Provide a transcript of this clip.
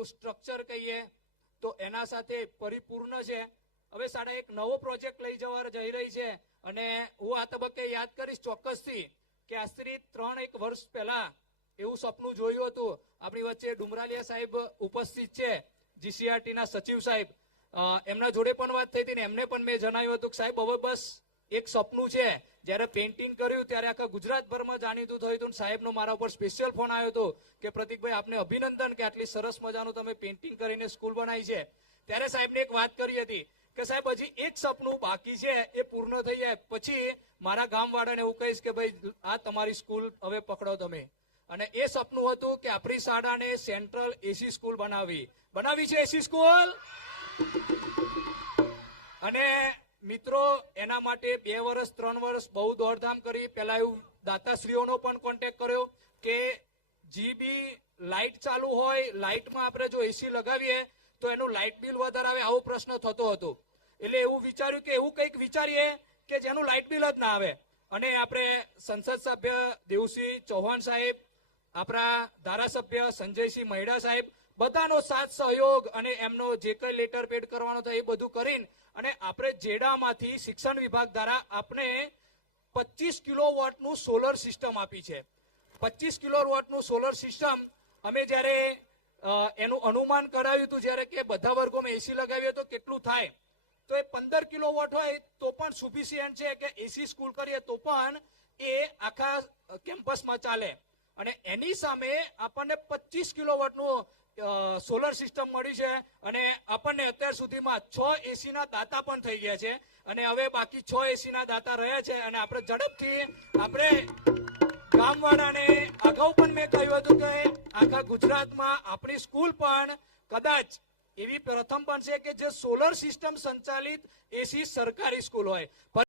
એનું સ્ટ્રક્ચર કહીએ તો એના સાથે પરિપૂર્ણ છે. હવે શાળા એક નવો પ્રોજેક્ટ લઈ જવા જઈ રહી છે અને હું આ તબક્કે યાદ કરીશ ચોક્કસથી કે આશરે 3-1 વર્ષ પહેલા એવું સપનું જોયું હતું. આપણી વચ્ચે ડુમરાલિયા સાહેબ ઉપસ્થિત છે, જીસીઆરટી ના સચિવ સાહેબ. એમના જોડે પણ વાત થઈ હતી ને એમને પણ મેં જણાવ્યું હતું કે સાહેબ હવે બસ એક સપનું છે. જ્યારે પેઇન્ટિંગ કર્યું ત્યારે આખા ગુજરાતભરમાં જાણીતું થયું હતું. સાહેબનો મારા ઉપર સ્પેશિયલ ફોન આવ્યો હતો કે પ્રતિકભાઈ આપને અભિનંદન કે આટલી સરસ મજાનું તમે પેઇન્ટિંગ કરીને સ્કૂલ બનાવી છે. ત્યારે સાહેબને એક વાત કરી હતી કે સાહેબ હજી એક સપનું બાકી છે, એ પૂર્ણ થઈ જાય પછી મારા ગામવાળાને એવું કહીશ કે ભાઈ આ તમારી સ્કૂલ હવે પકડો તમે. અને એ સપનું હતું કે આપણી શાળાને સેન્ટ્રલ એસી સ્કૂલ બનાવી છે એસી સ્કૂલ. અને મિત્રો એના માટે 2 વર્ષ 3 વર્ષ બહુ દોડધામ કરી. પહેલા એવું દાતાશ્રીઓનો પણ કોન્ટેક્ટ કર્યો કે જીબી લાઇટ ચાલુ હોય, લાઇટમાં આપણે જો એસી લગાવીએ તો એનું લાઇટ બિલ વધારે આવે, આવો પ્રશ્ન થતો હતો. એટલે એવું વિચાર્યું કે એવું કંઈક વિચારીએ કે જેનું લાઇટ બિલ જ ના આવે. અને આપણે સંસદ સભ્ય દેવસિંહ ચૌહાણ સાહેબ, આપણા ધારાસભ્ય સંજયસિંહ મહેડા સાહેબ, બધાનો સાથ સહયોગ અને એમનો જે કંઈ લેટર પેડ કરવાનો થાય એ બધું કરીને અને આપણે જેડામાંથી શિક્ષણ વિભાગ દ્વારા આપણે 25 કિલોવોટનું સોલર સિસ્ટમ આપી છે. 25 કિલોવોટનું સોલર સિસ્ટમ અમે જ્યારે એનું અનુમાન કરાવ્યું હતું, જ્યારે કે બધા વર્ગોમાં એસી લગાવીએ તો કેટલું થાય, તો એ 15 કિલોવોટ હોય તો પણ સુફિશિયન્ટ છે કે એસી સ્કૂલ કરીએ તો પણ એ આખા કેમ્પસમાં ચાલે. અને એની સામે આપણને 25 કિલોવોટનું સોલર સિસ્ટમ મળી છે. અને આપણને અત્યાર સુધીમાં 6 એસી ના દાતા પણ થઈ ગયા છે અને હવે બાકી 6 એસી ના દાતા રહ્યા છે. અને આપણે ઝડપથી આપણે ગામવાળાને અગાઉ પણ મેં કહ્યું હતું કે આખા ગુજરાતમાં આપણી સ્કૂલ પણ કદાચ એવી પ્રથમ બનશે કે જે સોલર સિસ્ટમ સંચાલિત એસી સરકારી સ્કૂલ હોય.